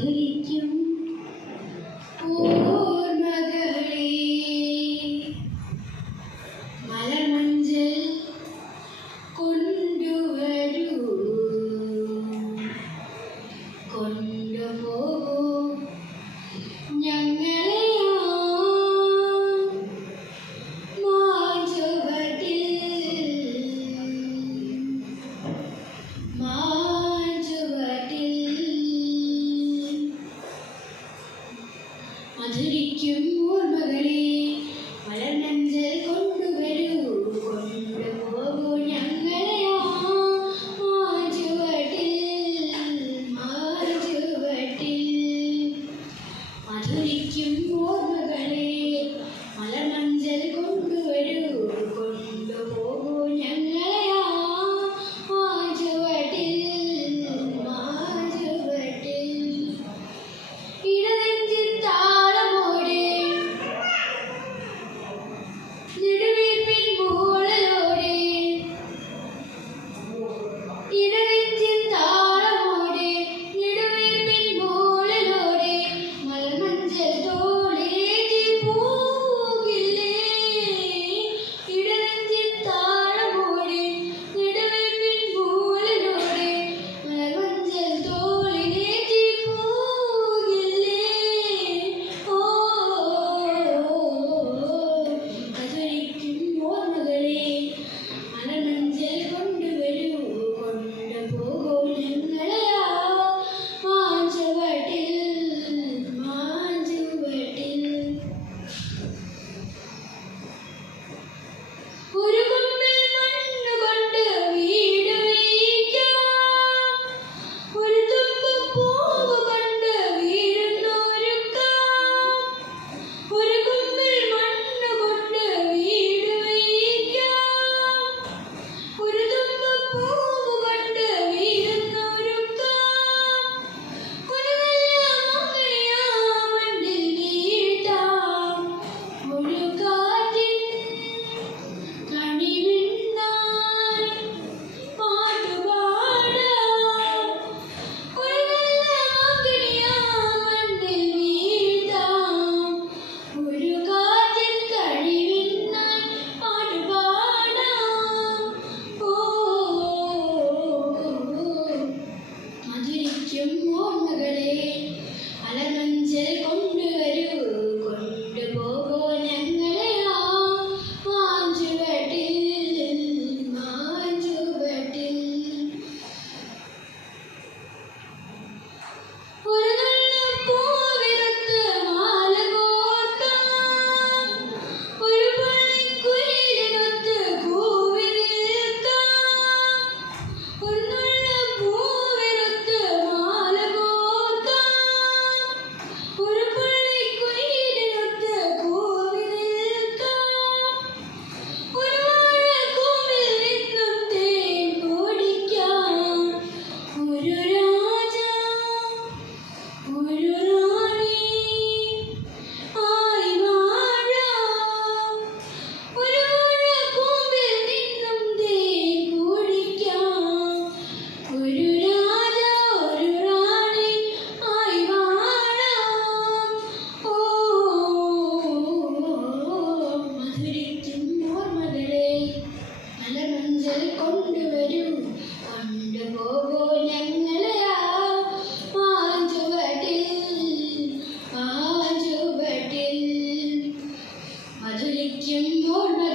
മധുരിക്കും ഓർമ്മകളെ മലമഞ്ചൽ കൊണ്ടുവരൂ കൊണ്ടുപോകൂ ഞങ്ങളെ മധുരിക്കും ഓർമ്മകളെ മലർമഞ്ചൽ കൊണ്ടുവരൂ കൊണ്ടുപോകൂ ഞങ്ങളെ മാഞ്ചുവട്ടിൽ മധുരിക്കും ഓർമ്മകളെ മലർമഞ്ചൽ കൊണ്ടുവരൂ കൊണ്ടുപോകൂ ഞങ്ങളെ മാഞ്ചുവട്ടിൽ ഇടനെഞ്ചിൻ താളമോടെ നെടുവീർപ്പിൻ മൂളലോടെ ഇടനെഞ്ചിൻ താളമോടെ നെടുവീർപ്പിൻ മൂളലോടെ മലർമഞ്ചൽ തോളേറ്റി പോകില്ലേ ഇടനെഞ്ചിൻ താളമോടെ നെടുവീർപ്പിൻ മൂളലോടെ മലർമഞ്ചൽ തോളേറ്റി പോകില്ലേ മധുരിക്കും ഓർമ്മകളെ മലർമഞ്ചൽ കൊണ്ടുവരൂ കൊണ്ടുപോകൂ ഞങ്ങളെ മാഞ്ചുവട്ടിൽ ഒരു കുമ്പിൾ മണ്ണുകൊണ്ട് വീട് വയ്ക്കാം ഒരു തുമ്പ് പൂവ് കൊണ്ട് വീടുന്നൊരുക്കാം ഒരു കുമ്പിൾ മണ്ണുകൊണ്ട് വീട് വയ്ക്കാം ഒരു തുമ്പ് പൂവ് കൊണ്ട് വീടുന്നൊരുക്കാം ഒരു നല്ല മംഗളിയാ മണ്ണിൽ വീഴ്ത്താം ഒരു കാറ്റിൻ കണിവിണ്ണാൻ പാട്ടുപാടാം ഒരു നല്ല മംഗളിയാ മണ്ണിൽ വീഴ്ത്താം ഒരു കാറ്റിൻ കണിവിണ്ണാൻ പാട്ടുപാടാം മധുരിക്കും ഓർമ്മകളെ മലർമഞ്ചൽ കൊണ്ടുവരൂ കൊണ്ടുപോകൂ ഞങ്ങളെ മാഞ്ചുവട്ടിൽ ഒരു നല്ല പൂവിരുത്ത് മാല കോർക്കാം ഒരു പള്ളിക്കുയിലിനൊത്ത് കൂവി നിൽക്കാം ഒരു നല്ല പൂവിരുത്ത് മാല കോർക്കാം ഒരു പള്ളിക്കുയിലിനൊത്ത് കൂവി നിൽക്കാം ഒരു വാഴക്കൂമ്പിൽ നിന്നും തേൻ കുടിക്കാം ഒരു രാജാ ഒരു റാണി ആയി വാഴാം ഒരു വാഴക്കൂമ്പിൽ നിന്നും തേൻ കുടിക്കാം ഒരു രാജാ ഒരു റാണി ആയി വാഴാം മധുരിക്കും ഓർമ്മകളെ മലർമഞ്ചൽ കൊണ്ടുവരൂ കൊണ്ടുപോകൂ ഞങ്ങളെ മാഞ്ചുവട്ടിൽ മധുരിക്കും ഓർമ്മ